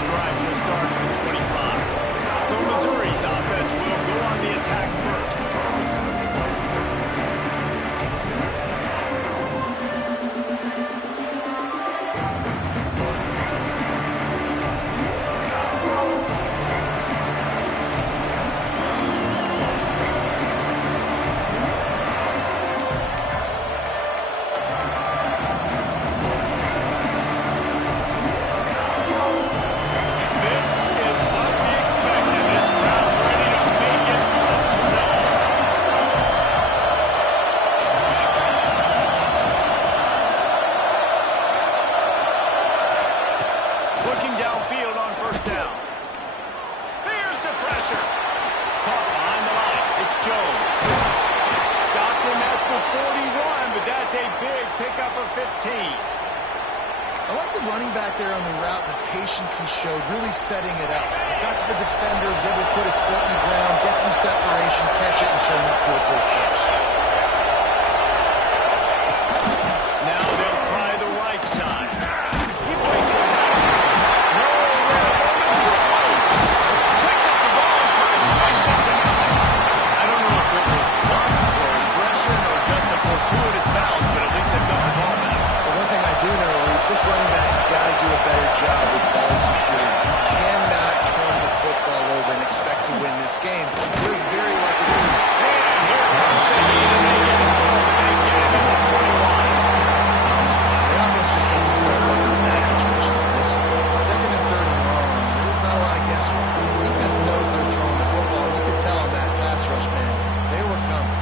this drive will start at the 25. So Missouri's offense will go on the attack first. Looking downfield on first down. Here's the pressure. Caught behind the line. It's Jones. Stopped him at the 41, but that's a big pickup of 15. I like the running back there on the route and the patience he showed, really setting it up. Got to the defender, was able to put his foot in the ground, get some separation, catch it, and turn that field for a first. Now they'll try the right side. He breaks it out. Picks up the ball and tries to make something of it. I don't know if it was luck or aggression or just a fortuitous bounce, but at least they've got the ball back. But one thing I do know is this running back has got to do a better job with ball security. You cannot turn the football over and expect to win this game. We're very lucky to do that. And here comes the heat, and they get home. They get him in the 21. The offense just set themselves up in a bad situation in this one. Second and third and long, there's not a lot of guesswork. The defense knows they're throwing the football, and you could tell on that pass rush, man. They were coming.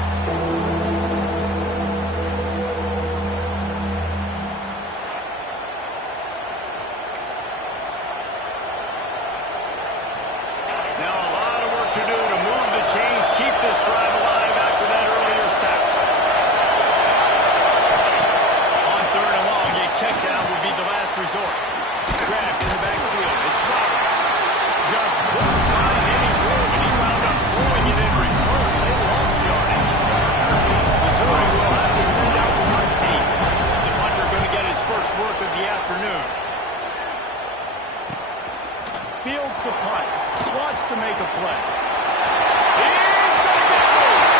Now a lot of work to do to move the chains, keep this drive alive after that earlier sack. On third and long, a check down would be the last resort. Grabbed in the backfield. It's Roberts. Just couldn't find any room, and he wound up throwing it in reverse. They lost yardage. Missouri will have to send out the one team. The punter going to get his first work of the afternoon. Fields to punt. Wants to make a play. He's going to get loose.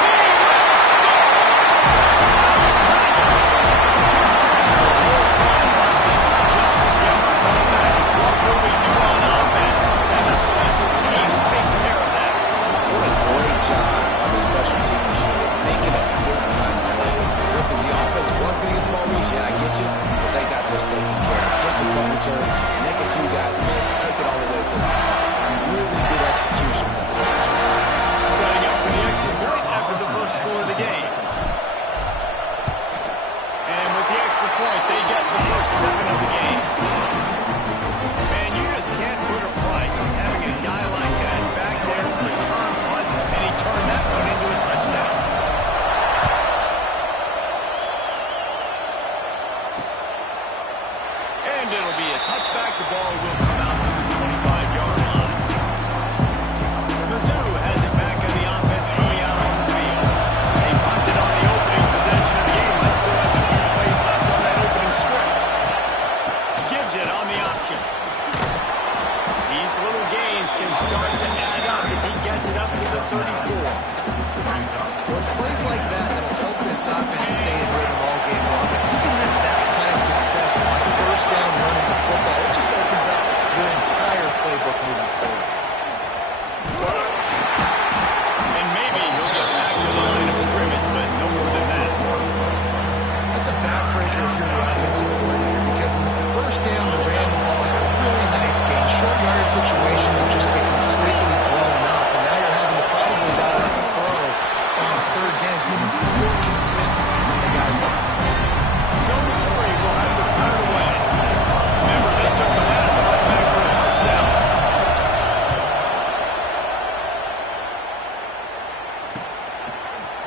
He will score. The whole thought process for Johnson getting the ball back. What will we do on offense? And the special teams takes care of that. What a great job on the special teams unit, making a big-time play. Listen, the offense was going to get the ball reach. Yeah, I get you, but they got this taken care of. Take the punt return, make a few guys miss, take it all the way to the house. Really good execution on the punt return. Setting up for the extra point after the first score of the game. And with the extra point, they get the first 7 of the game. Man, you just can't put a price on having a guy like that back there to return punts, and he turned that one into a touchdown. And it'll be a touchback. The ball will come out to the 25-yard line. Mizzou has it back in the offense coming out on the field. They punted on the opening possession of the game. Might still have a few plays left on that opening script. Gives it on the option. These little gains can start to add up as he gets it up to the 34. Well, it's plays like that that'll help this offense stay in rhythm all game long. If you can have that kind of success on first down running the football, it just opens up your entire playbook moving forward. And maybe he'll get back to the line of scrimmage, but no more than that. That's a backbreaker if you're the offensive coordinator, because on first down, they ran the ball, had a really nice gain. Short yardage situation will just get completely blown up, and now you're having to probably dial up a throw on third down. You need more consistency from the guys up front. So Missouri will have to punt it away. Remember, they took the last punt back for a touchdown.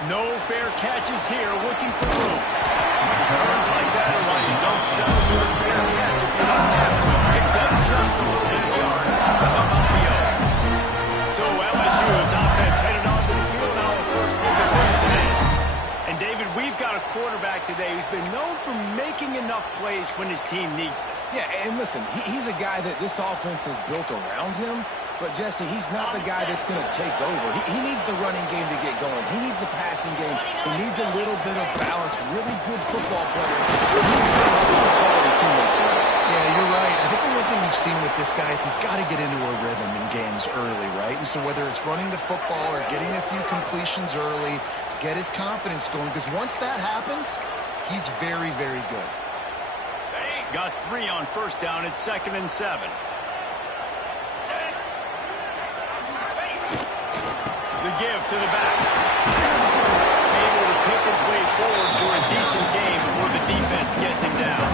No fair catches here, looking for room. Turns like that are why you don't settle for a fair catch if you don't have to. Picks up just a little bit of yards about the others. So LSU's offense headed on to the field now. First look at them today. And David, we've got a quarterback today who's been known for making enough plays when his team needs them. Yeah, and listen, listen, he's a guy that this offense is built around him. But, Jesse, he's not the guy that's going to take over. He needs the running game to get going. He needs the passing game. He needs a little bit of balance. Really good football player. He needs to help the quality teammates around. Yeah, you're right. I think the one thing we've seen with this guy is he's got to get into a rhythm in games early, right? And so whether it's running the football or getting a few completions early to get his confidence going, because once that happens, he's very, very good. Got 3 on first down. It's 2nd and 7. The give to the back. Able to pick his way forward for a decent game before the defense gets him down.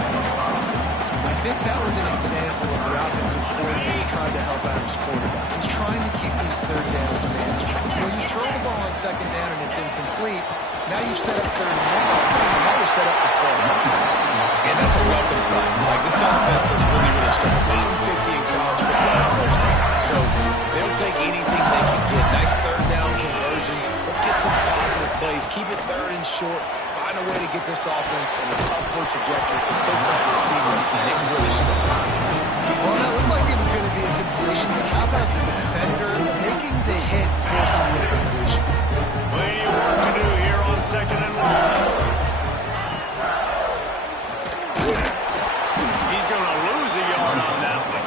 I think that was an example of the offensive coordinator trying to help out his quarterback. He's trying to keep these third downs manageable. You know, you throw the ball on second down and it's incomplete. Now you've set up third and 1. Now you're set up to 4. And that's a welcome sign. Like, this offense has really started. Bottom 50 in college football on first down. So they'll take anything they can get. Nice third down conversion. Let's get some positive plays. Keep it 3rd and short. Find a way to get this offense in an upward trajectory. Because so far this season, they've really struggled. Well, that looked like it was going to be a completion, but how about the defender making the hit, forcing the incompletion? Plenty of work to do here on 2nd and 1. He's going to lose a yard on that one.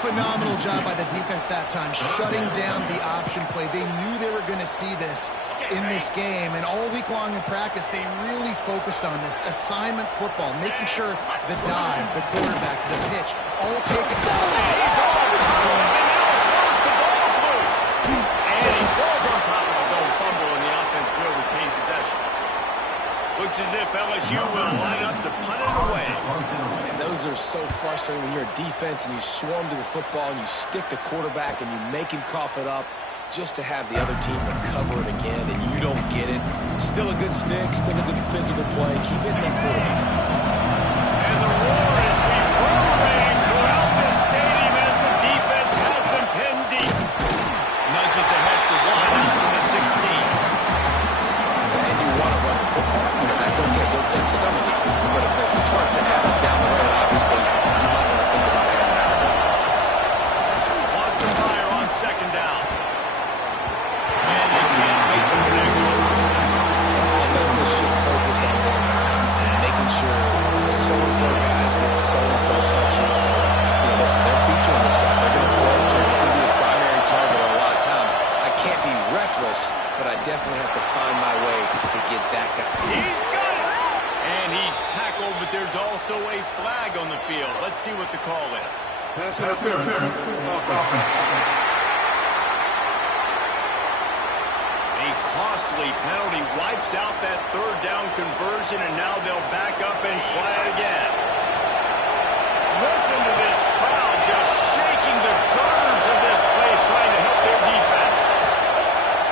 Phenomenal job by the defense that time, shutting down the option play. They knew they were going to see this in this game, and all week long in practice, they really focused on this assignment football, making sure the dive, the quarterback, the pitch, all taken down. He's off. And now it's loose. The ball's loose. And he falls on top of his own fumble, and the offense will retain possession. Looks as if LSU will line up to punt it away. And those are so frustrating when you're a defense and you swarm to the football and you stick the quarterback and you make him cough it up just to have the other team recover it again and you don't get it. Still a good stick, still a good physical play. Keep hitting that quarterback. And the roar is reverberating throughout this stadium as the defense has them pinned deep. Nudges ahead for 1 out to the 16. And you want to run the football. That's okay. You'll take some of these. But if they start to add them down the road, obviously, you might want to think about adding out. Lost the fire on 2nd down. And they can't make the connection. Offenses should focus on their guys and making sure so-and-so guys get so-and-so touches. You know, listen, they're featuring this guy. They're going to throw it to him. He's going to be the primary target a lot of times. I can't be reckless, but I definitely have to find my way to get that guy. He's got it! And he's tackled, but there's also a flag on the field. Let's see what the call is. Pass interference. Offense. A costly penalty wipes out that 3rd down conversion, and now they'll back up and try it again. Listen to this crowd just shaking the girders of this place, trying to help their defense.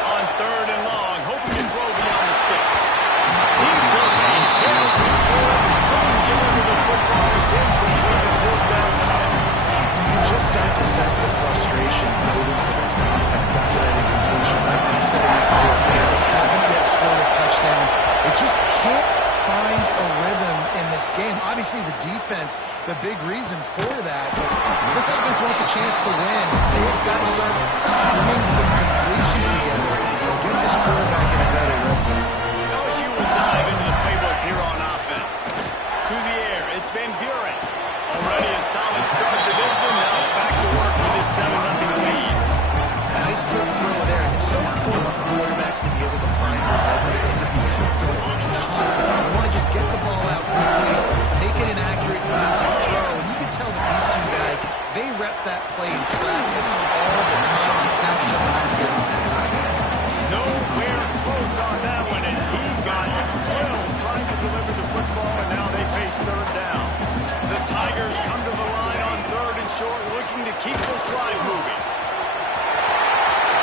On 3rd and long, hoping to throw beyond the sticks. He took a dancing forward, couldn't deliver the football. It's incomplete, and 4th down time. You can just start to sense the frustration building for this offense after that incompletion. Right now, setting up 4th down. They haven't yet scored a touchdown. They just can't find a rhythm in this game. Obviously, the defense, the big reason for that. But this offense wants a chance to win. They've got to start stringing some completions together and get this quarterback in a better rhythm. LSU will dive into the playbook here on offense. Through the air, it's Van Buren. Already a solid start to this one. Now back to work with his 7-0 lead. Nice quick throw there. And it's so important for quarterbacks to be able to find a rhythm and to be comfortable and confident. You want to just get the ball out quickly, make it an accurate, easy throw. And you can tell that these two guys, they rep that play in practice all the time. It's now showing up here. Nowhere close on that one as he got thrilled trying to deliver the football, and now they face 3rd down. The Tigers come to the line on 3rd and short, looking to keep this drive moving.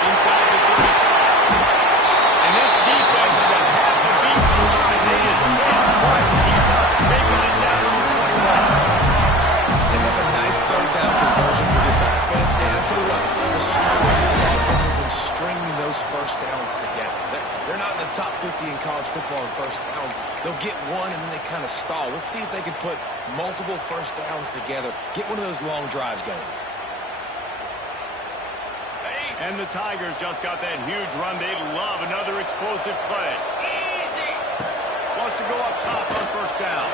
Inside the 35. And this defense is a half a beat behind. They just can't quite keep up, making it down to the 21. And that's a nice 3rd down conversion for this offense. And I'll tell you what, the struggle of this offense has been stringing those first downs together. They're not in the top 50 in in college football in first downs. They'll get one, and then they kind of stall. Let's see if they can put multiple first downs together, get one of those long drives going. And the Tigers just got that huge run. They love another explosive play. Easy. Wants to go up top on first down.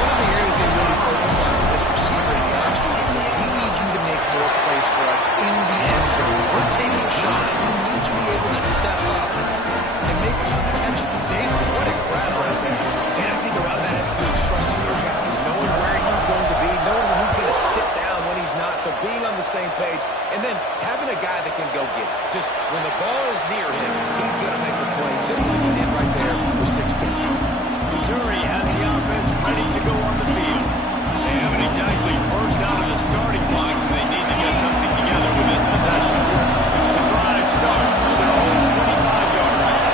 One of the areas they really focused on with this receiver in the offseason was we need you to make more plays for us in the end zone. We're taking shots. We need to be able to step up and make tough catches. And David, what a grab right there. And I think a lot of that has to do with trusting your guy, knowing where he's going to be, knowing when he's going to sit down, when he's not. So being on the same page, and then having a guy that can go get it. Just when the ball is near him, he's going to make the play, just like he did right there for 6 points. Missouri has the offense ready to go on the field. They haven't exactly burst out of the starting blocks, and they need to get something together with this possession. The drive starts from their own 25-yard line.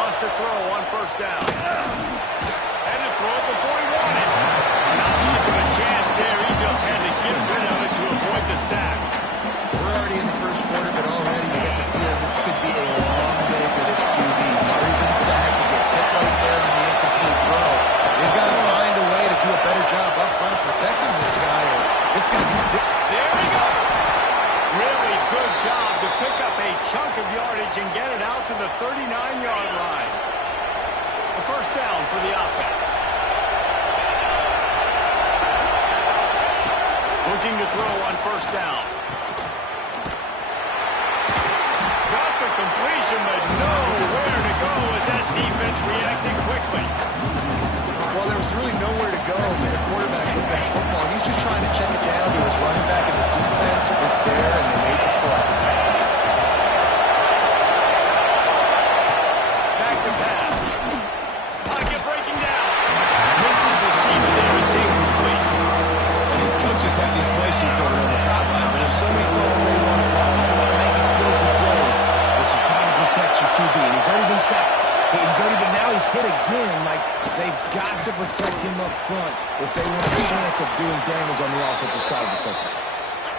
Wants to throw on first down. And to throw before he wanted. Not much of a chance there. He just had to get rid of it to avoid the sack. We're already in the first quarter, but already you get the feel this could be a long day for this QB. He's already been sacked. He gets hit right there on the incomplete throw. They've got to find a way to do a better job up front protecting this guy, or it's going to be There we go. Really good job to pick up a chunk of yardage and get it out to the 39-yard line. The first down for the offense. Looking to throw on first down. Got the completion, but nowhere to go as that defense reacted quickly. Well, there was really nowhere to go for the quarterback with that football. He's just trying to check it down to his running back, and the defense was there, and they made the play. Back to pass. Pocket breaking down. Misses receiver there. It's incomplete. And these coaches have these play sheets over on the sidelines, and there's so many calls they want to call. They want to make explosive plays, but you got to protect your QB, and he's already been sacked. Now he's hit again. Like, they've got to protect him up front if they want a chance of doing damage on the offensive side of the football.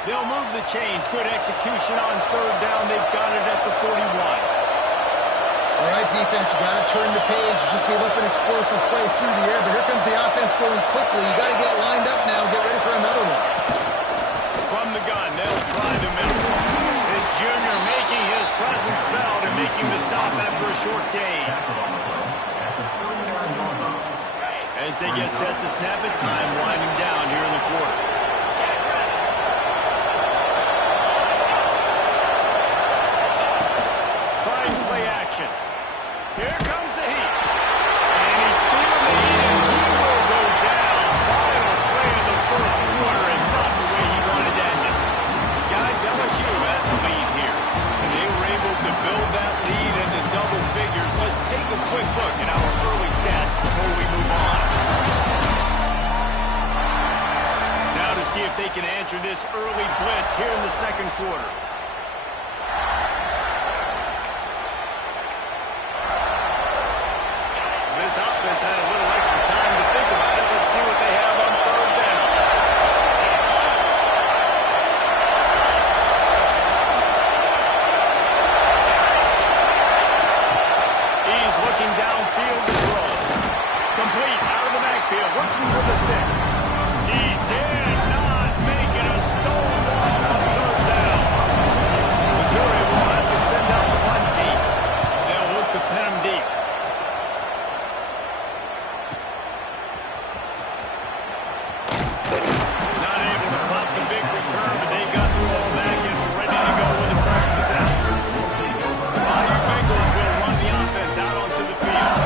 They'll move the chains. Good execution on third down. They've got it at the 41. All right, defense, you got to turn the page. You just gave up an explosive play through the air, but here comes the offense going quickly. You got to get lined up now. Get ready for another one. From the gun, they'll try the middle. This junior making his presence felt and making the stop after a short gain. As they get set to snap it, time winding down here in the quarter. Fine play action. Here comes the heat. And he's feeling the heat, and he will go down. Final play of the first quarter, and not the way he wanted to end it. Guys, LSU has the lead here. And they were able to build that lead into double figures. Let's take a quick look at our early stats before we move on. Now to see if they can answer this early blitz here in the second quarter. This offense had a little extra time to think about it. Let's see what they have on third down. He's looking downfield to throw. Complete out of the backfield, looking for the sticks. He did not make it a stonewall on third down. Missouri will have to send out the punt team. They'll look to pin him deep. Not able to pop the big return, but they got the ball back and we're ready to go with a fresh possession. The Bayou Bengals will run the offense out onto the field.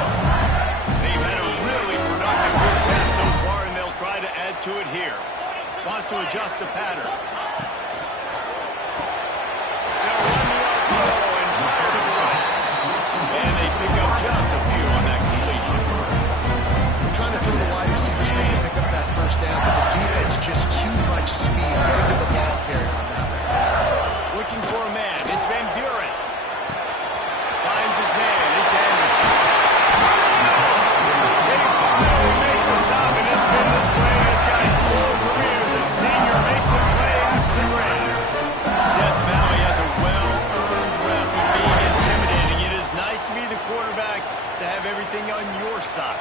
They've had a really productive first half so far, and they'll try to add to it here. Wants to adjust the pattern. They'll run the RPO and fire to the right. And they pick up just a few on that completion. I'm trying to throw the wide receiver screen to pick up that first down, but the defense just too much speed getting to the ball carrier on that one. Looking for a man. It's Van Buren. Finds his man. It's Anderson. They finally make the stop, and it's been this way. This guy's full career as a senior makes a everything on your side.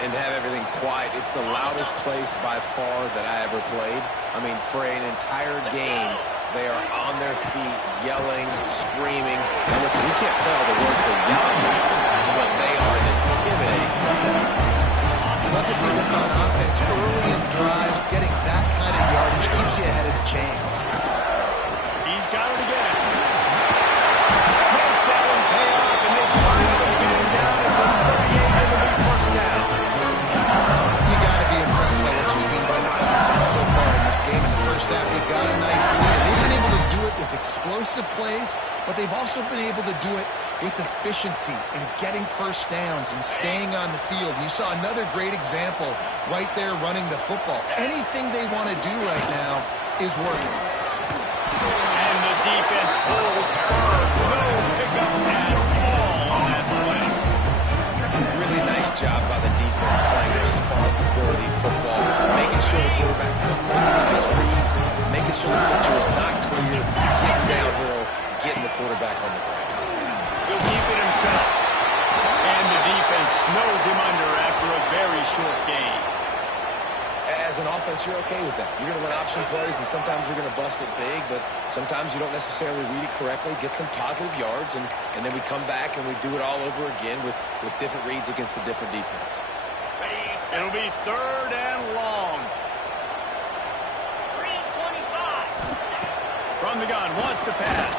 And have everything quiet. It's the loudest place by far that I ever played. I mean, for an entire game, they are on their feet, yelling, screaming. And listen, you can't play all the words they're yelling at us, but they are intimidating. Love to see this on offense. Early in drives, getting that kind of yardage keeps you ahead of the chains. He's got it again. Makes that one pay off, and they finally get him down at the 38. It'll be first down. You got to be impressed by what you've seen by this offense so far in this game. In the first half, they've got a nice lead. They've been able to do it with explosive plays, but they've also been able to do it with efficiency and getting first downs and staying on the field. You saw another great example right there running the football. Anything they want to do right now is working. And the defense holds firm. No pickup at all on that play. Really nice job by the defense playing responsibility football, making sure the quarterback couldn't make any of his reads, making sure the picture is not clear, getting downhill, getting the quarterback on the ground. He'll keep it himself. And the defense snows him under after a very short gain. As an offense, you're okay with that. You're going to run option plays, and sometimes you're going to bust it big, but sometimes you don't necessarily read it correctly, get some positive yards, and then we come back and we do it all over again with different reads against the different defense. It'll be third and long. 3:25. From the gun, wants to pass.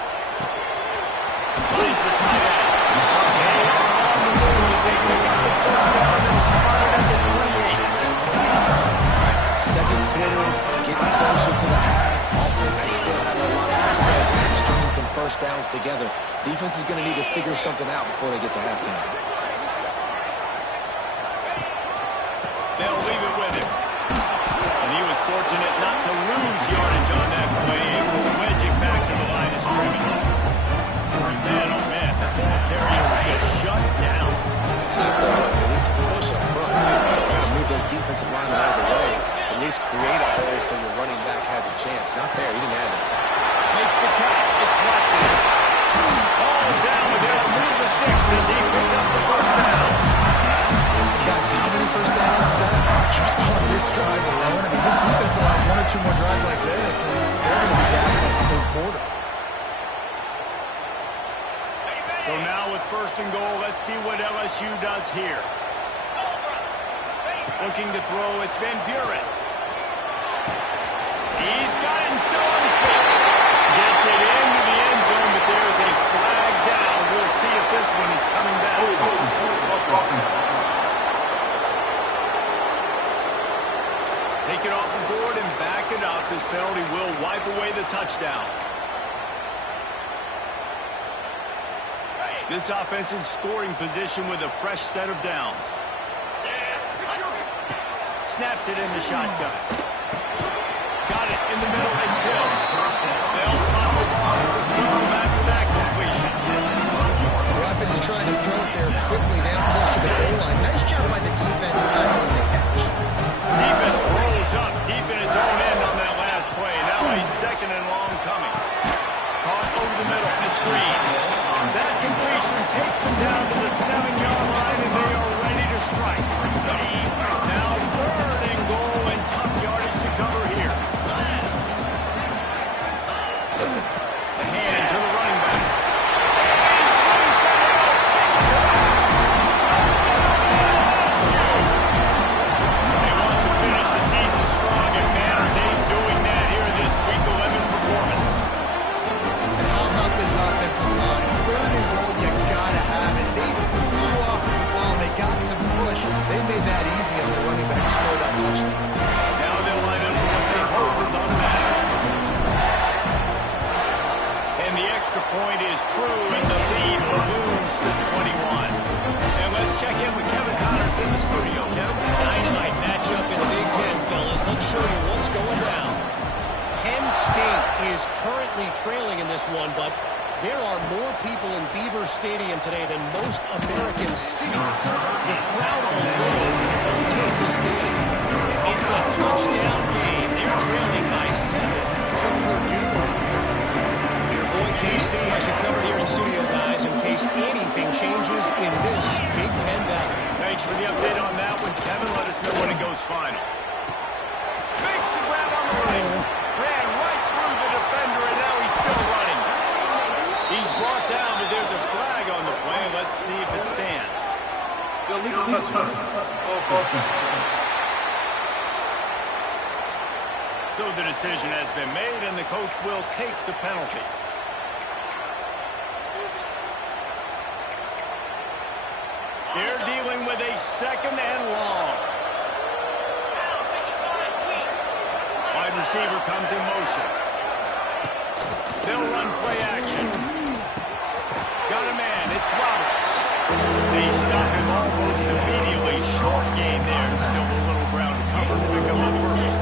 Finds the tight end. They are on the move as they pick up the first down and spot it at the 28. Second quarter, getting closer to the half. Offense is still having a lot of success and stringing some first downs together. Defense is going to need to figure something out before they get to halftime. They'll leave it with him. And he was fortunate not to lose yardage on that play, able to wedge it back to the line of scrimmage. Man, oh man, the ball carrier was just shut down. And I thought, they need some push up front, too. You got to move those defensive linemen out of the way. At least create a hole so your running back has a chance. Not there. He didn't have it. Makes the catch. It's left there. All down, but they'll move the sticks as he picks up the first down. Guys, how many first downs is that? Just on this drive alone. I mean, this defense allows one or two more drives like this, and they're going to be gassed by the third quarter. So now with first and goal, let's see what LSU does here. Looking to throw, it's Van Buren. He's got it and still on his feet. Gets it into the end zone, but there's a flag down. We'll see if this one is coming back. Take it off the board and back it up. This penalty will wipe away the touchdown. This offense in scoring position with a fresh set of downs. Snaps it in the shotgun. Got it in the middle. It's Hill. They'll spot the ball throw back-to-back completion. The offense trying to throw it there quickly down close to the goal line. Nice job by the defense tackling the catch. Defense rolls up deep in its own end on that last play. Now a second and long coming. Caught over the middle. It's Green. That completion takes them down to the 7-yard line, and they are ready to strike. Now third and goal, and tough yardage to cover here. The hand to the running back. He's loose and he'll take it to the house. They want to finish the season strong, and man, are they doing that here in this Week 11 performance. And how about this offensive line? Third and goal, you gotta have it. They flew off of the ball. They got some push. They made that easy on the running back to score that touchdown. Now they'll line up for what they hope is automatic. And the extra point is true, and the lead balloons to 21. And let's check in with Kevin Connors in the studio. Kevin? Dynamite matchup in the Big Ten, fellas. Let's show you what's going down. Penn State is currently trailing in this one, but there are more people in Beaver Stadium today than most American cities. The crowd alone will take this game. It's a touchdown game. They're trailing by 7 to Purdue. Your boy KC has you covered here in studio, guys, in case anything changes in this Big Ten battle. for the update on that one, Kevin. Let us know when it goes final. Makes the grab on the right. Ran right through the defender, and now he's still running. He's brought down, but there's a flag on the play. Let's see if it stands. So the decision has been made, and the coach will take the penalty. They're dealing with a second and long. Wide receiver comes in motion. They'll run play action. Got a man. It's Roberts. They stop him almost immediately. Short gain there. Still a little ground to cover. Pick up the first.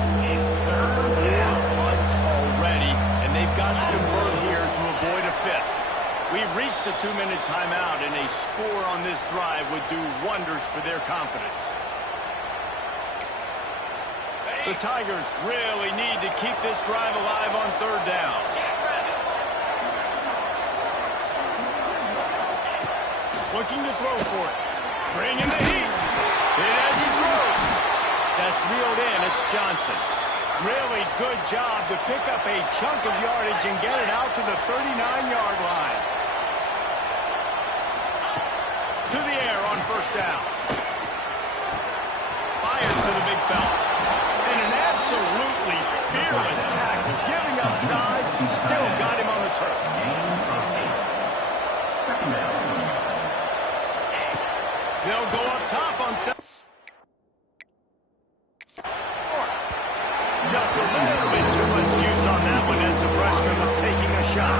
4 punts already, and they've got to convert here to avoid a fifth. We've reached the 2-minute timeout, and a score on this drive would do wonders for their confidence. The Tigers really need to keep this drive alive on third down. Looking to throw for it. Bringing the heat. Hit as he throws. That's reeled in. It's Johnson. Really good job to pick up a chunk of yardage and get it out to the 39-yard line. To the air on first down. Fires to the big fella. And an absolutely fearless tackle. Giving up size. Still got him on the turf. They'll go up top on second. Just a little bit too much juice on that one as the freshman was taking a shot.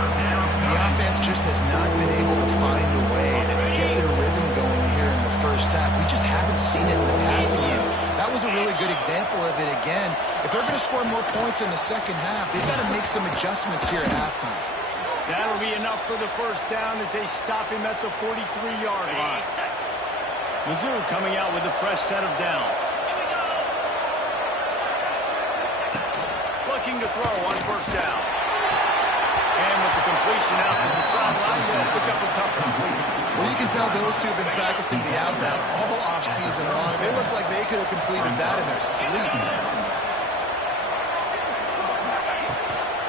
The offense just has not been able to find a way to get their rhythm going here in the first half. We just haven't seen it in the passing game. That was a really good example of it again. If they're going to score more points in the second half, they've got to make some adjustments here at halftime. That'll be enough for the first down as they stop him at the 43-yard line. Mizzou coming out with a fresh set of downs. Looking to throw on first down. And with the completion out to the sideline, they'll pick up a tough one. Well, you can tell those two have been practicing the out route all off-season long. They look like they could have completed that in their sleep.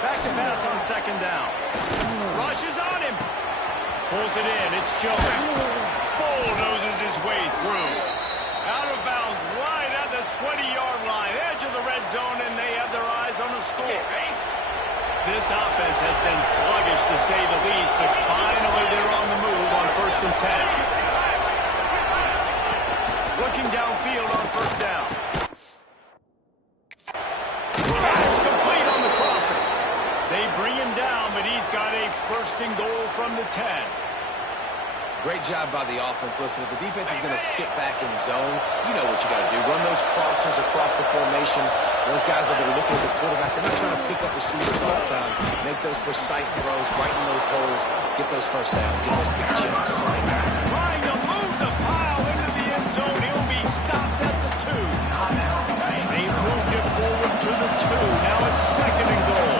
Back to pass on second down. Rushes on him. Pulls it in. It's Jones. Bulldozes his way through. Out of bounds right at the 20-yard line. Edge of the red zone, and they have their eyes on the score. This offense has been sluggish, to say the least, but finally they're on the move on 1st and 10. Looking downfield on first down. Pass complete on the crosser. They bring him down, but he's got a 1st and goal from the 10. Great job by the offense. Listen, if the defense is going to sit back in zone, you know what you got to do. Run those crossers across the formation. Those guys that are looking at the quarterback, they're not trying to pick up receivers all the time. Make those precise throws, right in those holes, get those first downs, get those big checks. Trying to move the pile into the end zone. He'll be stopped at the 2. They moved it forward to the 2. Now it's 2nd and goal.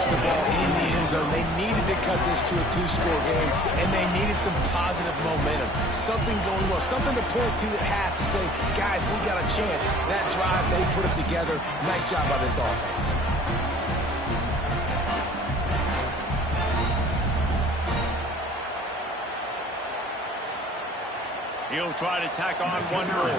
The ball in the end zone. They needed to cut this to a 2-score game, and they needed some positive momentum. Something going well, something to point to at half to say, guys, we got a chance. That drive, they put it together. Nice job by this offense. He'll try to tack on one more.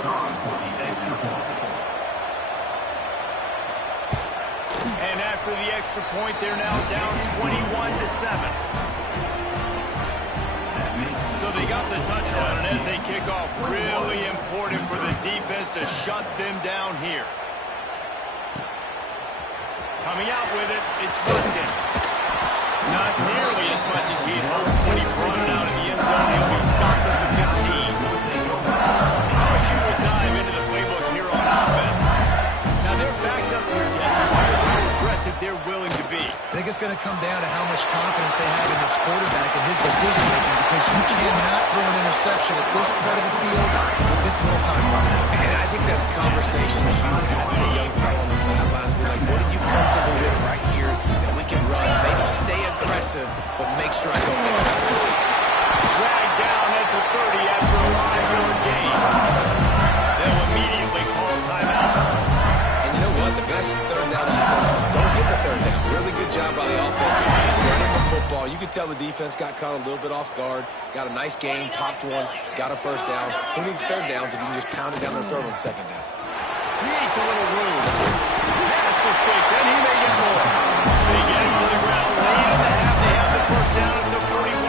And after the extra point, they're now down 21-7. So they got the touchdown, and as they kick off, really important for the defense to shut them down here. Coming out with it, it's London. Not nearly as much as he'd hoped when he brought it out in the end zone. He'll be stopped at the 15. LSU will dive into the playbook here on offense. Now they're backed up here, Jesse. How aggressive they're willing to be. I think it's going to come down to how much confidence they have in this quarterback and his decision-making, because you cannot throw an interception at this part of the field with this little time left. And I think that's conversations you've had with a young fellow on the sideline. Like, what are you comfortable with right here that we can run? Maybe stay aggressive, but make sure I don't make a mistake. Dragged down at the 30 after a 5-yard gain. They'll immediately call timeout. And you know what? The best third down offenses don't get the third down. Really good job by the offense running the football. You could tell the defense got caught a little bit off guard. Got a nice gain, popped one, got a first down. Who needs third downs if you can just pound it down their throat on second down? Creates a little room. Pass the sticks, and he may get more. They get him to the ground late in the half. They have the first down at the 31.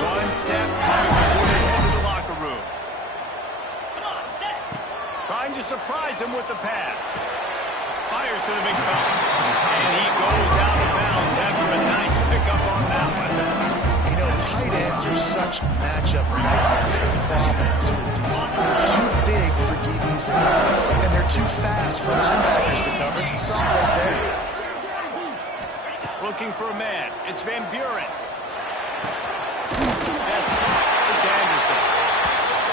One snap coming before they head to the locker room. Trying to surprise him with the pass. Fires to the big fella. And he goes out of bounds after a nice pickup on that one. You know, tight ends are such matchup nightmares or problems for defense. They're too big for DBs to cover, and they're too fast for linebackers to cover. You saw it right there. Looking for a man. It's Van Buren. That's it's Anderson.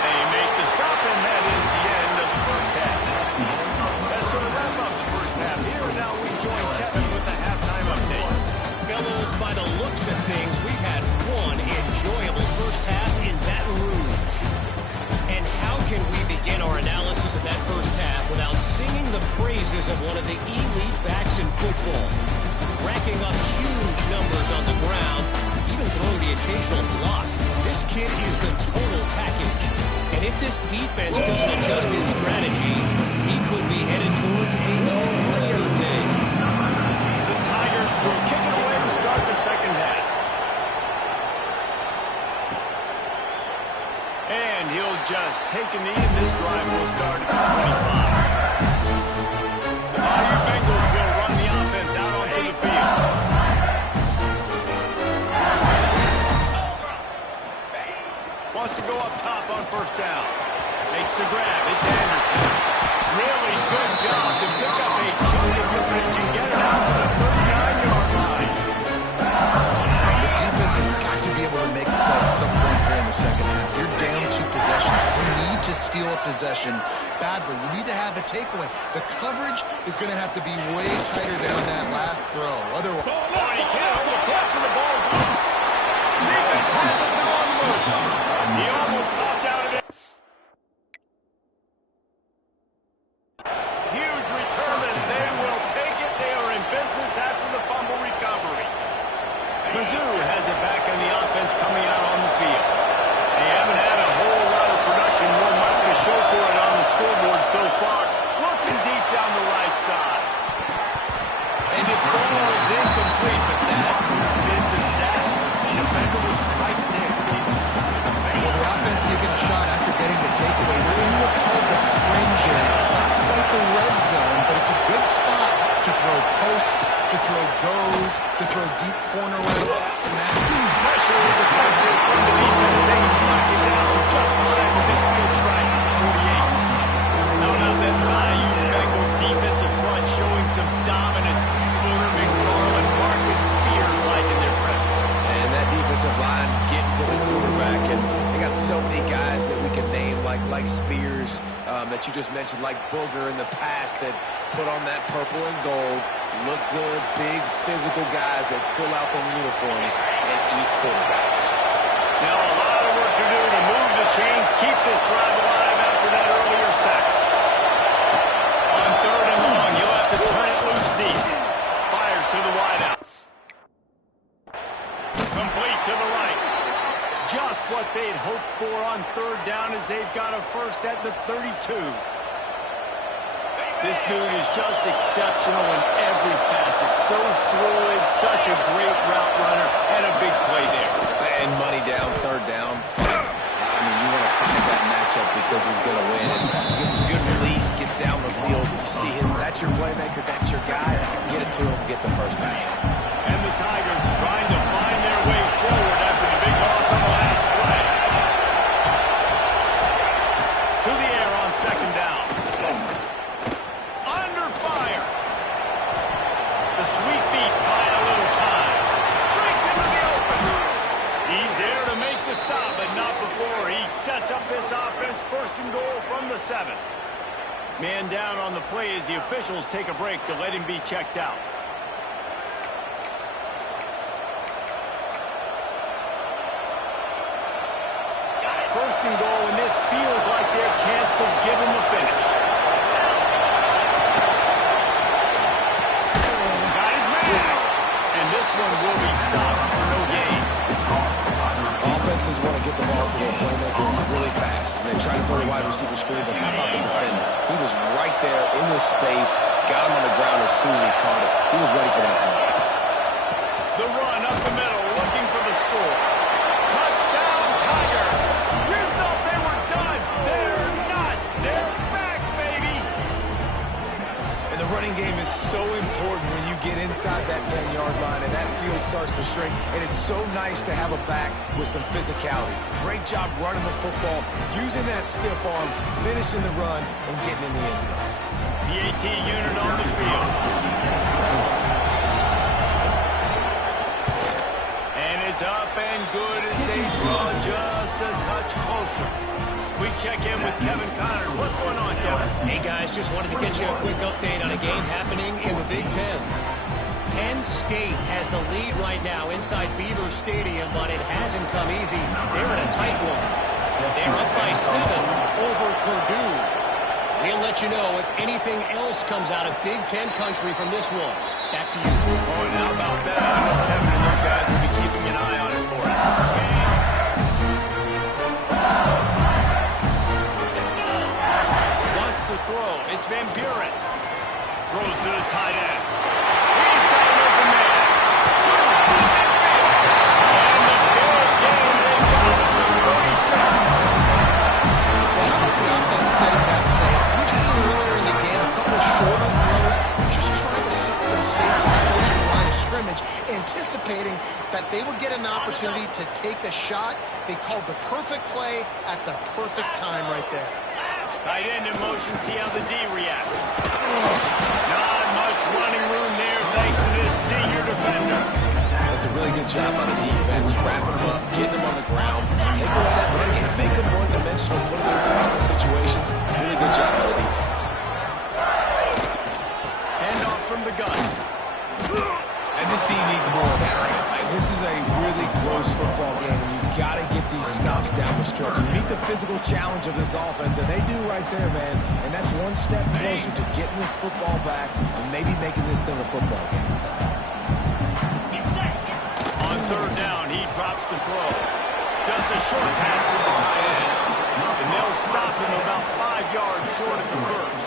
They make the stop, and that is the end of the first half. That's going to wrap up the first half. Here now we join Kevin with the halftime update. Fellows, by the looks of things, we've had one enjoyable first half in Baton Rouge. And how can we begin our analysis of that first half without singing the praises of one of the elite backs in football? Racking up huge numbers on the ground, even throwing the occasional block. This kid is the total package. And if this defense doesn't adjust his strategy, he could be headed towards a career day. The Tigers will kick it away to start the second half. And he'll just take a knee, and this drive will start at the 25. The Bayou Bengals will run the offense out onto the field. Wants to go up top on first down. Makes the grab. It's Anderson. Really good job to pick up a chunk of yardage and get it out to the 39-yard line. The defense has got to be able to make a play at some point here in the second half. You're down 2 possessions. You need to steal a possession badly. You need to have a takeaway. The coverage is going to have to be way tighter down that last throw. Otherwise, He can't hold the catch, and the ball's loose. Defense has it on the move. He almost popped out of it. Huge return, and they will take it. They are in business after the fumble recovery. Mizzou has it back in the offense coming out on the field. They haven't had a whole lot of production, nor much to show for it on the scoreboard so far. Looking deep down the right side. And it falls incomplete, but that would have been disastrous. The defender was right there. well, the offense taking a shot after getting the takeaway. They're in what's called the fringe area. It's not quite the red zone, but it's a good spot to throw posts, to throw goes, to throw deep corner routes, snap. Pressure is effective from the defense. They knock it down just behind the midfield strike, 48. Now that Bayou Bengal defensive front showing some dominance. Fuller, McFarland, Marcus Spears liking their pressure. And that defensive line getting to the quarterback, and they got so many guys that we can name, like Spears, that you just mentioned, like Booger in the past, that put on that purple and gold, look good, big, physical guys that fill out them uniforms and eat quarterbacks. Now a lot of work to do to move the chains, keep this drive alive after that earlier sack. On third and long, you'll have to turn it loose deep. Fires to the wideout. Complete to the right. Just what they'd hoped for on third down as they've got a first at the 32. This dude is just exceptional in every facet. So fluid, such a great route runner, and a big play there. And money down, third down. I mean, you want to find that matchup because he's going to win. And he gets a good release, gets down the field. You see that's your playmaker, that's your guy. Get it to him, get the first down. And the Tigers trying to find their way forward after the big loss on the last play. To the air on second down. Under fire. The sweet feet buy a little time. Brings him to the open. He's there to make the 7. Man down on the play as the officials take a break to let him be checked out. First and goal, and this feels like their chance to give him a finish. Got his man. And this one will be stopped for no gain. Offenses want to get the ball to their playmakers really fast. And they try to throw a wide receiver screen, but how about the defender? He was right there in the space, got him on the ground as soon as he caught it. He was ready for that play. The run up the middle, looking for the score. Touchdown, Tiger! You thought they were done. They're not. They're back, baby. And the running game is so important when you get inside that 10-yard line and that field starts to shrink. And it's so nice to have a back with some physicality. Great job running the football, using that stiff arm, finishing the run, and getting in the end zone. The AT unit on the field. And it's up and good as they draw just a touch closer. We check in with Kevin Connors. What's going on, Kevin? Hey, guys, just wanted to get you a quick update on a game happening in the Big Ten. Penn State has the lead right now inside Beaver Stadium, but it hasn't come easy. They're in a tight one. They're up by 7 over Purdue. We'll let you know if anything else comes out of Big Ten country from this one. Back to you. Oh, and how about that? I know Kevin and those guys will be keeping an eye on it for us. Wants to throw. It's Van Buren. Throws to the tight end. He's got an open man. Throws it to the midfield. And the big game, they got it with 46. Well, how about the offense setting that play? We've seen earlier in the game a couple shorter throws, just trying to suck those safeties closer to the line of scrimmage, anticipating that they would get an opportunity to take a shot. They called the perfect play at the perfect time right there. Tight end in motion, see how the D reacts. Not much running room there thanks to this senior defender. That's a really good job on the defense. Wrapping them up, getting them on the ground, take away that run game, make them one-dimensional, put them in passing situations. Really good job on the defense. Hand off from the gun. And this team needs more of that right now. This is a really close football game, and you've got to get these stops down the stretch and meet the physical challenge of this offense, and they do right there, man. And that's one step closer to getting this football back and maybe making this thing a football game. On third down, he drops the throw. Just a short pass to the tight end. And they'll stop him about 5 yards short of the first.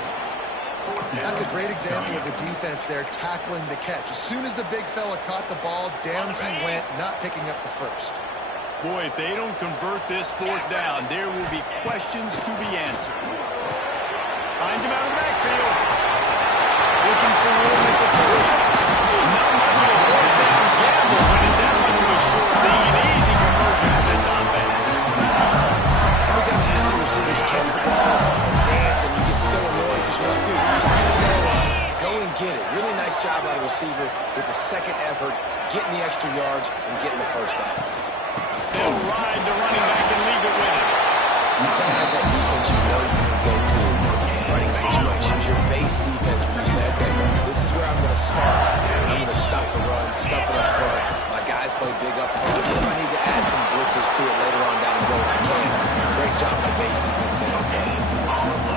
That's a great example of the defense there tackling the catch. As soon as the big fella caught the ball, down he went, not picking up the first. Boy, if they don't convert this fourth down, there will be questions to be answered. Finds him out of the backfield. Looking for room at the 30. Not much of a fourth down gamble, but it's that much of a sure thing. An easy conversion for this offense. How many times do you see receivers catch the ball and dance, and you get so annoyed because you're like, dude, you see the goal line, go and get it. Really nice job by the receiver with the second effort, getting the extra yards and getting the first down. They'll ride the running back and leave it with him. You've got to have that defense you know you can go to in running situations. Your base defense where you say, okay, this is where I'm going to start. And I'm going to stop the run, stuff it up front. My guys play big up front. If I need to add some blitzes to it later on down the road, if I can. Great job by the base defense, man.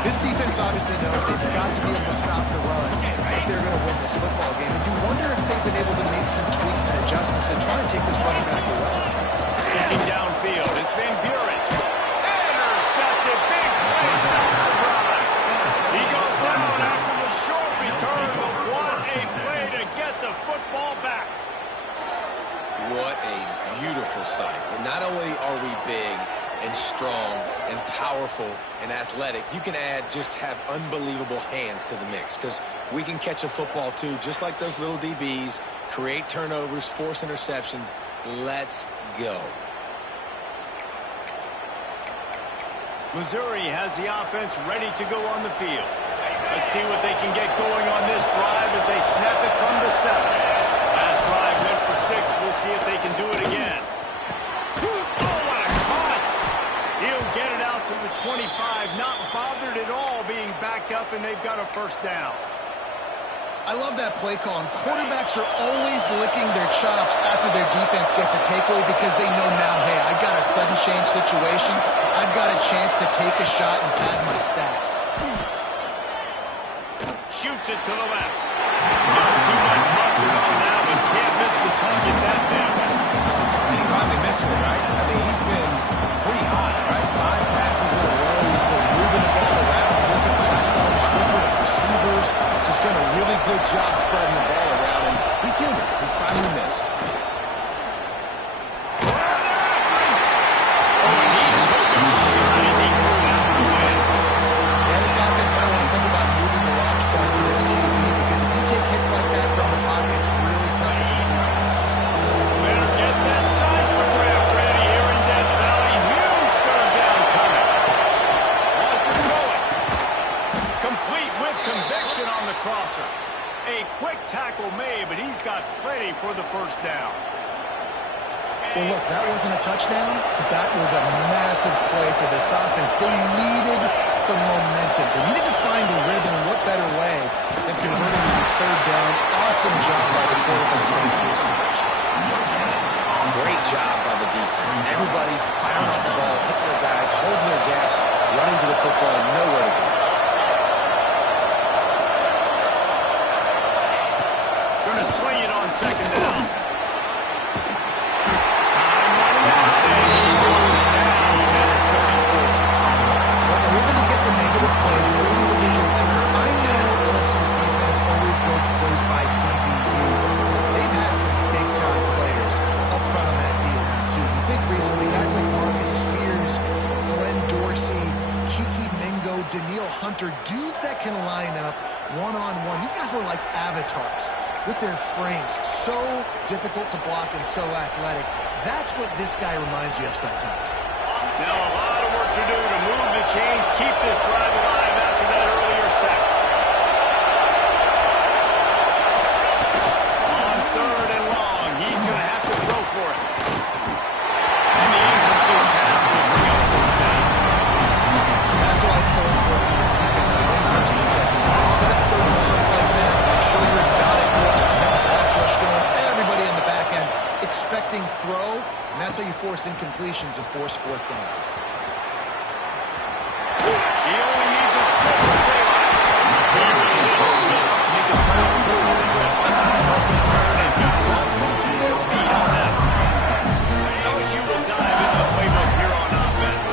This defense obviously knows they've got to be able to stop the run if they're going to win this football game. And you wonder if they've been able to make some tweaks and adjustments to try and take this running back away. Looking downfield, it's Van Buren. Intercepted, big play, stops the drive. He goes down after the short return, but what a play to get the football back. What a beautiful sight. And not only are we big and strong and powerful and athletic, you can just have unbelievable hands to the mix, because we can catch a football too, just like those little DBs, create turnovers, force interceptions. Let's go. Missouri has the offense ready to go on the field. Let's see what they can get going on this drive as they snap it from the 7. Last drive went for 6. We'll see if they can do it again. Oh, what a cut! He'll get it out to the 25, not bothered at back up, and they've got a first down. I love that play call, and quarterbacks are always licking their chops after their defense gets a takeaway because they know now, hey, I got a sudden change situation. I've got a chance to take a shot and pad my stats. Shoots it to the left. Just too much mustard on that one. Can't miss the target that bad. And he finally missed it, right? I mean, he's been pretty hot, right? 5 passes in a row. He's been moving the ball around, different platforms, different receivers. Just done a really good job spreading the ball around, and he's human. He finally missed. For the first down. Well, look, that wasn't a touchdown, but that was a massive play for this offense. They needed some momentum. They needed to find a rhythm. What better way than converting to third down? Awesome job by the quarterback getting to his position. Great job by the defense. Everybody firing off the ball, hitting their guys, holding their gaps, running to the football, nowhere to go. Swing it on second down. Well, we're going to get the negative play for individual effort. I know LSU's defense always goes by DBU. They've had some big-time players up front on that D-line, too. You think recently, guys like Marcus Spears, Glenn Dorsey, Kiki Mingo, Daniil Hunter, dudes that can line up one-on-one. These guys were like avatars with their frames, so difficult to block and so athletic. That's what this guy reminds you of sometimes. Now a lot of work to do to move the chains, keep this drive alive after that earlier sack. On third and long, he's going to have to throw for it. And the incomplete pass will bring up fourth down. That's why it's so important for this defense to win first and second. You set up third downs like that, show your exotic looks, pass rush going, everybody in the back end expecting throw, and that's how you force incompletions and force fourth downs. He only needs a slip of daylight. Make a throw and go with it. Turn and got one. Beat on that. LSU will dive into the playbook here on offense.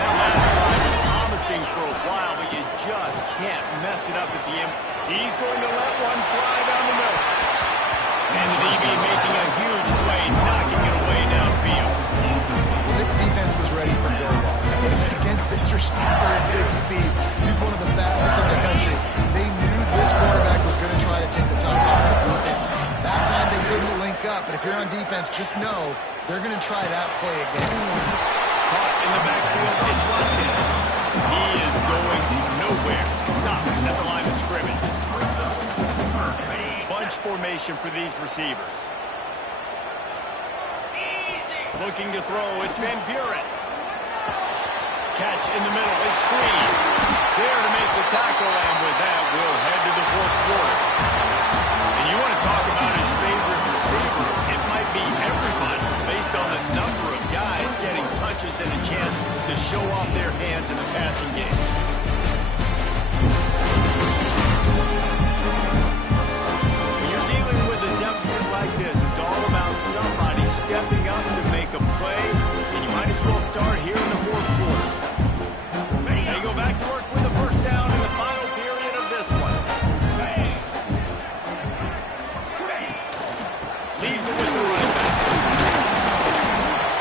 That last drive is promising for a while, but you just can't mess it up at the end. He's going to let one fly down the middle. And the DB making a huge play, knocking it away downfield. Well, this defense was ready for goal balls. Against this receiver at this speed, he's one of the fastest in the country. They knew this quarterback was going to try to take the top off the defense. That time they couldn't link up, but if you're on defense, just know they're going to try that play again. Caught in the backfield, it's locked in. He is going nowhere. Stop at the line of scrimmage. Bunch formation for these receivers. Looking to throw, it's Van Buren. Catch in the middle, it's Green. There to make the tackle, and with that, we'll head to the fourth quarter. And you want to talk about his favorite receiver, it might be everybody, based on the number of guys getting touches and a chance to show off their hands in the passing game. When you're dealing with a deficit like this, it's all about somebody stepping up to make a play, and you might as well start here in the fourth quarter. They go back to work with the first down in the final period of this one. Leaves it with the running back.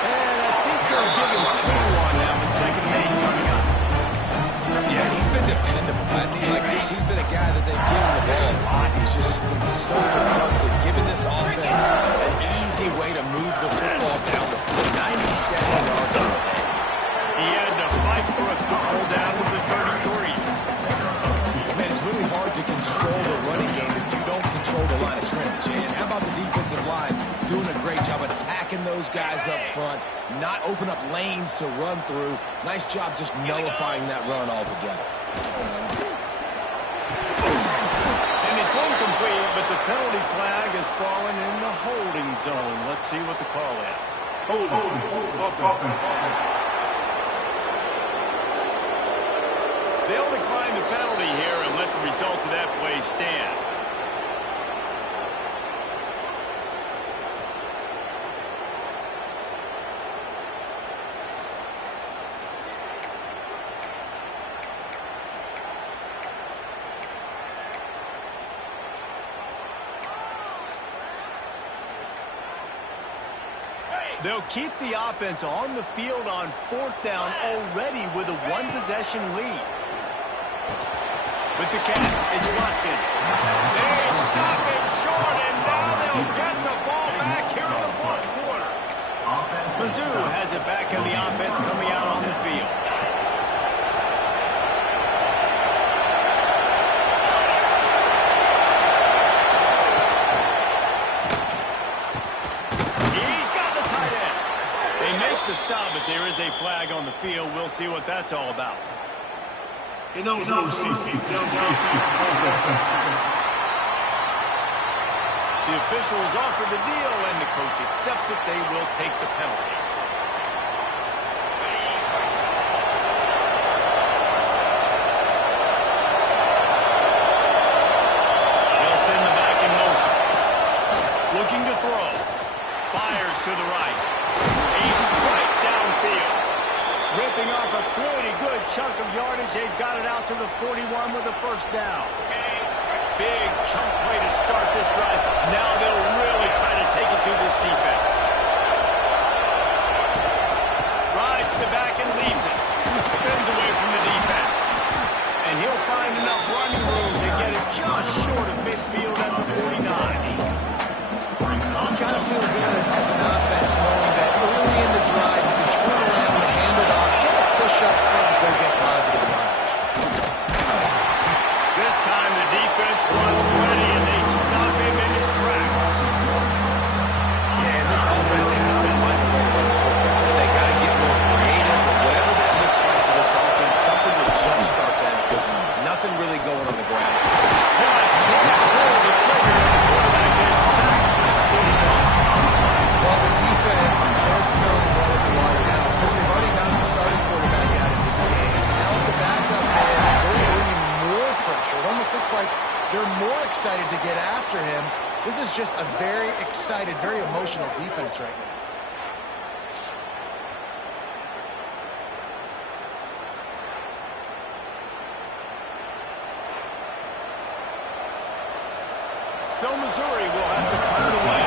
And I think they'll give him 2 on that one. Second and 8 coming up. Yeah, he's been dependable. I mean, like this, he's been a guy that they've given the ball a lot. He's just been so productive, giving this offense an easy way to move the football down the field. 97 yards on the day. He had to fight for a couple down with the 33. Man, it's really hard to control the running game if you don't control the line of scrimmage. And how about the defensive line doing a great job attacking those guys up front, not open up lanes to run through. Nice job just nullifying that run altogether. incomplete, but the penalty flag has fallen in the holding zone. Let's see what the call is. Offense. They'll decline the penalty here and let the result of that play stand. They'll keep the offense on the field on 4th down already with a one-possession lead. With the Cats, it's Watkins. They stop it short, and now they'll get the ball back here in the 4th quarter. Mizzou has it back on the offense coming out on the field. The stop, but there is a flag on the field. We'll see what that's all about. The officials offer the deal, and the coach accepts it. They will take the penalty. They'll send the back in motion. Looking to throw. Fires to the right. A strike downfield. Ripping off a pretty good chunk of yardage. They've got it out to the 41 with a first down. Big chunk play to start this drive. Now they'll really try to take it to this defense. Rides the back and leaves it. Spins away from the defense. And he'll find enough running room to get it just short of midfield at the 49. It's got to feel good as an offense knowing that early in the drive you can turn around and hand it off, get a push up front, and go get positive yardage. This time the defense was ready, and they stop him in his tracks. Yeah, and this offense has to find a way to run the football. They got to get more creative, but whatever that looks like for this offense, something to jumpstart them, because nothing really going on the ground. Just can't pull the trigger. The quarterback is sacked. Well, the defense, they're smelling blood in the water now. Of course, they've already gotten the starting quarterback out of this game. Now with the backup there, they're bringing more pressure. It almost looks like they're more excited to get after him. This is just a very excited, very emotional defense right now. So Missouri will have to punt it away.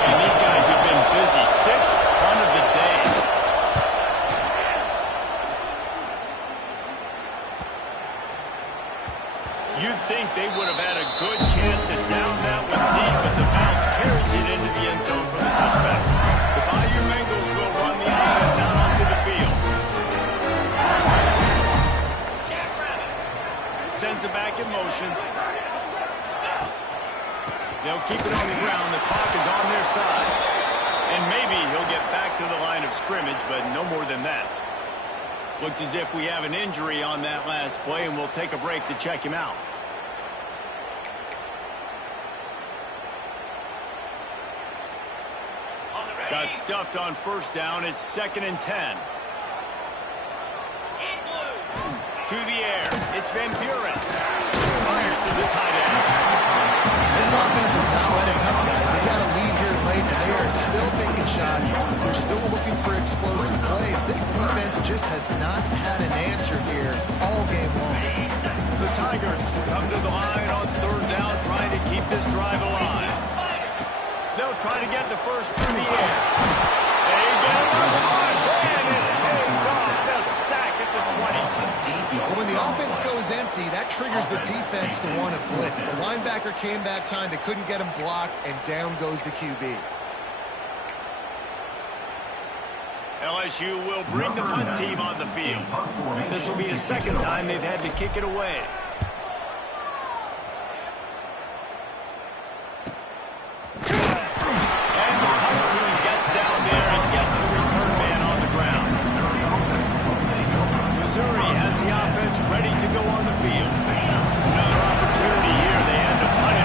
And these guys have been busy. 6th punt of the day. You'd think they would have had a good chance to down that one deep, but the bounce carries it into the end zone for the touchback. The Bayou Bengals will run the offense out onto the field. Sends it back in motion. They'll keep it on the ground. The clock is on their side. And maybe he'll get back to the line of scrimmage, but no more than that. Looks as if we have an injury on that last play, and we'll take a break to check him out. Got stuffed on first down. It's 2nd and 10. To the air. It's Van Buren. Fires to the tight end. This offense is not letting up, guys. They got a lead here late, and they are still taking shots. They're still looking for explosive plays. This defense just has not had an answer here all game long. The Tigers come to the line on 3rd down, trying to keep this drive alive. They'll try to get the first through the air. They get a rush, and it pays off. The sack at the 20. Well, when the offense goes empty, that triggers the defense to want to blitz. The linebacker came that time. They couldn't get him blocked, and down goes the QB. LSU will bring the punt team on the field. This will be the 2nd time they've had to kick it away. And the punt team gets down there and gets the return man on the ground. Missouri has the offense ready to go on the field. Another opportunity here. They had to punt it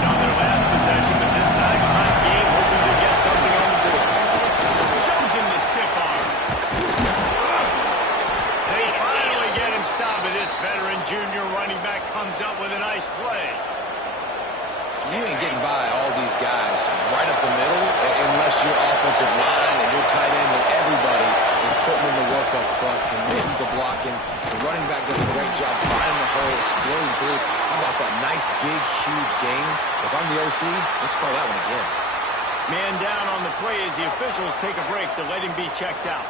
guys right up the middle, unless your offensive line and your tight ends and everybody is putting in the work up front, committing to blocking. The running back does a great job finding the hole, exploding through. How about that nice, big, huge gain? If I'm the OC, let's call that one again. Man down on the play as the officials take a break to let him be checked out.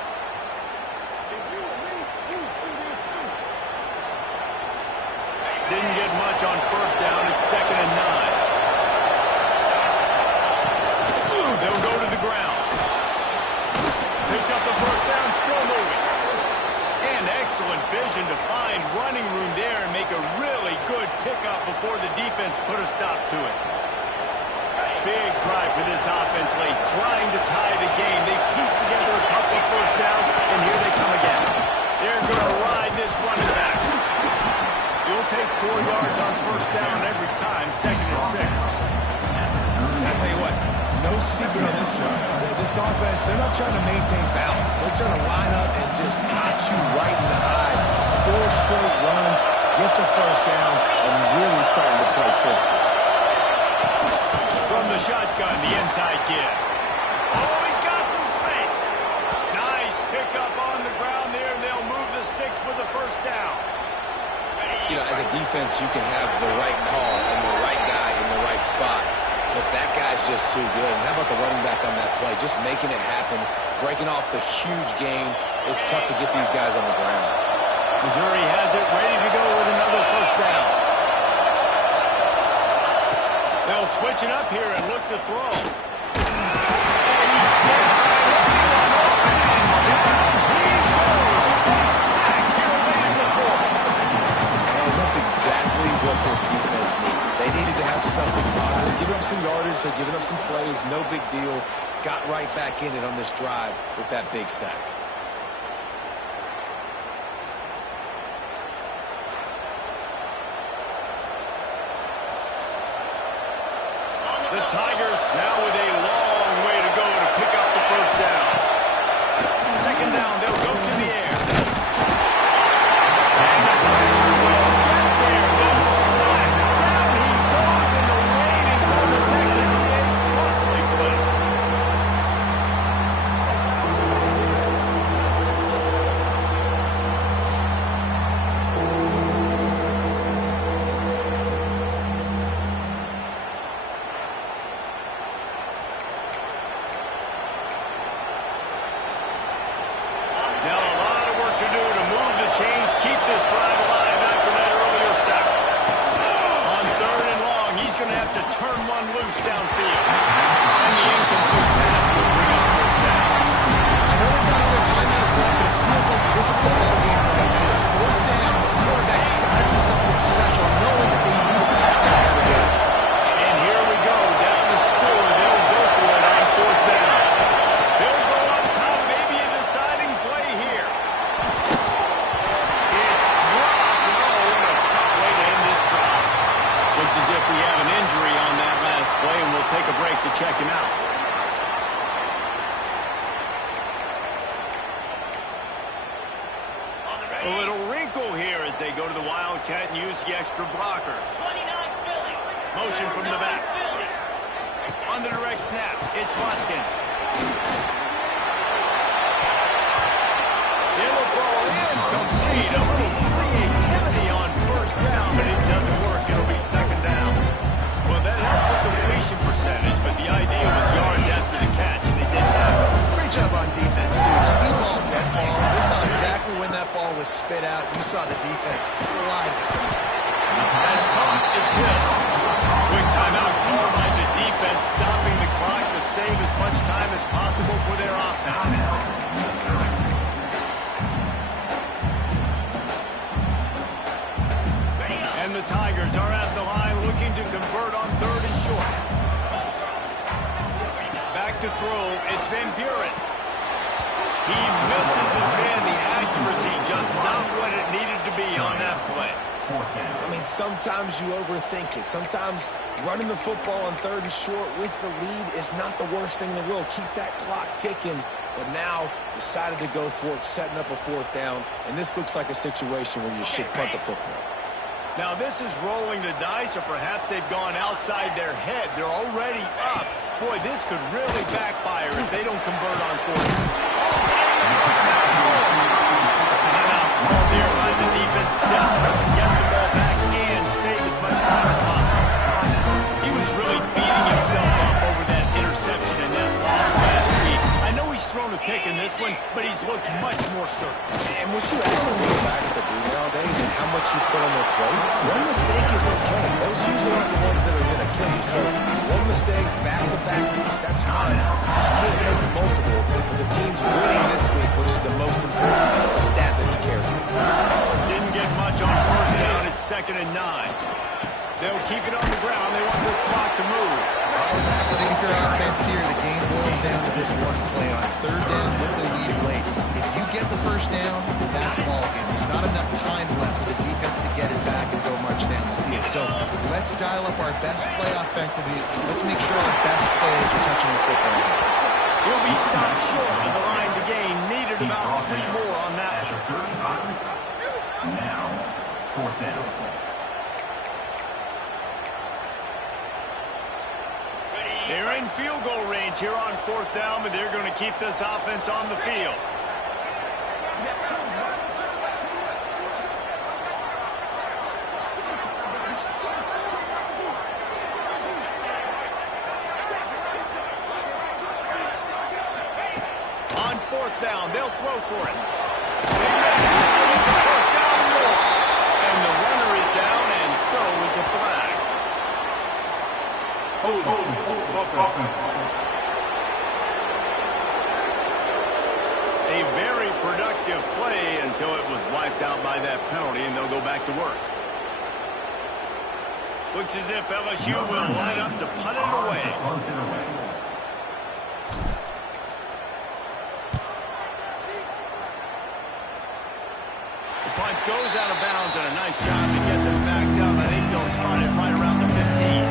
Didn't get much on first down. It's 2nd and 9. They'll go to the ground. Picks up the first down, still moving. And excellent vision to find running room there and make a really good pickup before the defense put a stop to it. Big drive for this offense late, trying to tie the game. They pieced together a couple of first downs, and here they come again. They're going to ride this running back. You'll take 4 yards on first down every time, 2nd and 6. I'll tell you what, no secret on this drive. This offense, they're not trying to maintain balance. They're trying to line up and just got you right in the eyes. 4 straight runs, get the first down, and really starting to play physical. From the shotgun, the inside give. Oh, he's got some space. Nice pickup on the ground there, and they'll move the sticks with the first down. You know, as a defense, you can have the right call and the right guy in the right spot. But that guy's just too good. And how about the running back on that play? Just making it happen, breaking off the huge gain. It's tough to get these guys on the ground. Missouri has it ready to go with another first down. They'll switch it up here and look to throw. And he can't find anyone open, and down he goes. He's sacked here late in the fourth. And that's exactly what this defense needed. They needed to have something positive. Giving up some yardage, they're giving up some plays, no big deal. Got right back in it on this drive with that big sack. The Tigers now with a long way to go to pick up the first down. 2nd down, they'll go to the air. And the pressure will get there. The sack. Down he goes, and the waiting for the second big costly play. Now a lot of work to do to move the chains, keep this drive alive after that earlier sack. On 3rd and long, he's going to have to turn one loose downfield. And the incomplete pass will bring up fourth down. I know we've got other timeouts left, but it feels like this is the ball game right here. 4th down, the quarterback's got to do something special, knowing that they need a touchdown every game. And here we go, down the score. They'll go for it on 4th down. They'll go up top, maybe a deciding play here. It's dropped. Oh, what a tough way to end this drive. Looks as if we have an injury on that last play, and we'll take a break to check him out. A little wrinkle here as they go to the Wildcat and use the extra blocker. Motion from the back. On the direct snap, it's Watkins. It'll throw in, complete. A little creativity on first down, but it doesn't work. It'll be 2nd down. Well, that helped with the completion percentage, but the idea was yards after the catch, and they didn't have it. Great job on defense, too. See ball, get ball. We saw exactly when that ball was spit out. You saw the defense fly to the front. That's caught. It's good. Quick timeout called by the defense, stopping the clock to save as much time as possible for their offense. And the Tigers are at the line looking to convert on 3rd and short. Back to throw. It's Van Buren. He misses his man. The accuracy just not what it needed to be on that play. I mean, sometimes you overthink it. Sometimes running the football on 3rd and short with the lead is not the worst thing in the world. Keep that clock ticking. But now decided to go for it, setting up a 4th down. And this looks like a situation where you should punt the football. Now this is rolling the dice, or perhaps they've gone outside their head. They're already up. Boy, this could really backfire if they don't convert on fourth. Timeout called there by the defense, desperate to get the ball back and save as much time as possible. He was really beating himself up over that interception and that loss last week. I know he's thrown a pick in this one, but he's looked much more certain. And what you ask quarterbacks to do nowadays and how much you put on their plate, one mistake is okay. Those usually aren't the ones that are going to kill you. So one mistake, back-to-back weeks, that's fine. You just can't make multiple. But the team's winning this week, which is the most important stat that he cares about. Didn't get much on first down. It's 2nd and 9. They'll keep it on the ground. They want this clock to move. I think if you're offense here, the game boils down to this one play on 3rd down with the lead late. If you get the first down, that's ball game. There's not enough time left for the defense to get it back and go march down the field. So let's dial up our best play offensively. Let's make sure our best players are touching the football. He'll be stopped short of the line to gain. Needed about 3 more on that one. Now, 4th down. They're in field goal range here on 4th down, but they're going to keep this offense on the field. On 4th down, they'll throw for it. It's a 1st down and more. And the runner is down, and so is a flag. A very productive play until it was wiped out by that penalty, and they'll go back to work. Looks as if LSU will line up to punt it away. The punt goes out of bounds, and a nice job to get them backed up. I think they'll spot it right around the 15.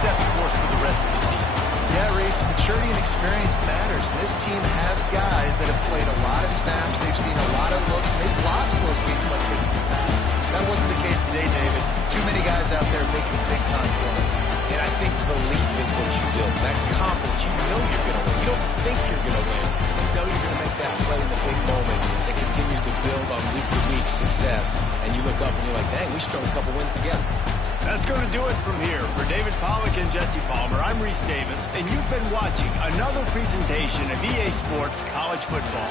Set the course for the rest of the season. Yeah, Reese, maturity and experience matters. This team has guys that have played a lot of snaps. They've seen a lot of looks. They've lost close games like this in the past. That wasn't the case today, David. Too many guys out there making big-time plays. And I think belief is what you build. That confidence, you know you're going to win. You don't think you're going to win. You know you're going to make that play in the big moment that continues to build on week-to-week success. And you look up and you're like, dang, we strung a couple wins together. That's going to do it from here. For David Pollack and Jesse Palmer, I'm Reese Davis, and you've been watching another presentation of EA Sports College Football.